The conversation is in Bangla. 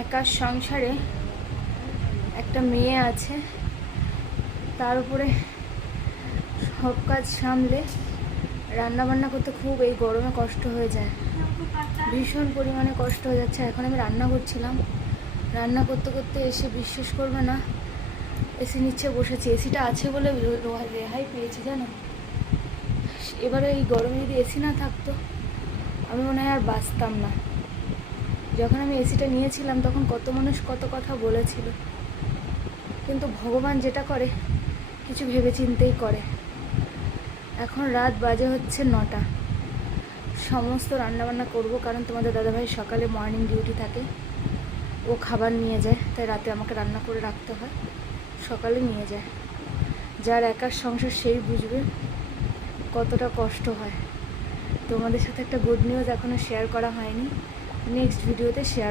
একার সংসারে একটা মেয়ে আছে, তার উপরে সব কাজ সামলে রান্না বান্না করতে খুব এই গরমে কষ্ট হয়ে যায়, ভীষণ পরিমাণে কষ্ট হয়ে যাচ্ছে। এখন আমি রান্না করছিলাম, রান্না করতে করতে এসে বিশ্বাস করবে না, এসি নিচে বসেছি। এসিটা আছে বলে রেহাই পেয়েছি জানো। এবারে এই গরমে যদি এসি না থাকতো আমি মনে হয় আর বাঁচতাম না। যখন আমি এসিটা নিয়েছিলাম তখন কত মানুষ কত কথা বলেছিল, কিন্তু ভগবান যেটা করে কিছু ভেবেচিন্তেই করে। এখন রাত বাজে হচ্ছে 9টা, সমস্ত রান্নাবান্না করব, কারণ তোমাদের দাদাভাই সকালে মর্নিং ডিউটি থাকে, ও খাবার নিয়ে যায়, তাই রাতে আমাকে রান্না করে রাখতে হয়, সকালে নিয়ে যায়। যার একার সংসার সেই বুঝবে কতটা কষ্ট হয়। তোমাদের সাথে একটা গুড নিউজ এখনও শেয়ার করা হয়নি, নেক্সট ভিডিওতে শেয়ার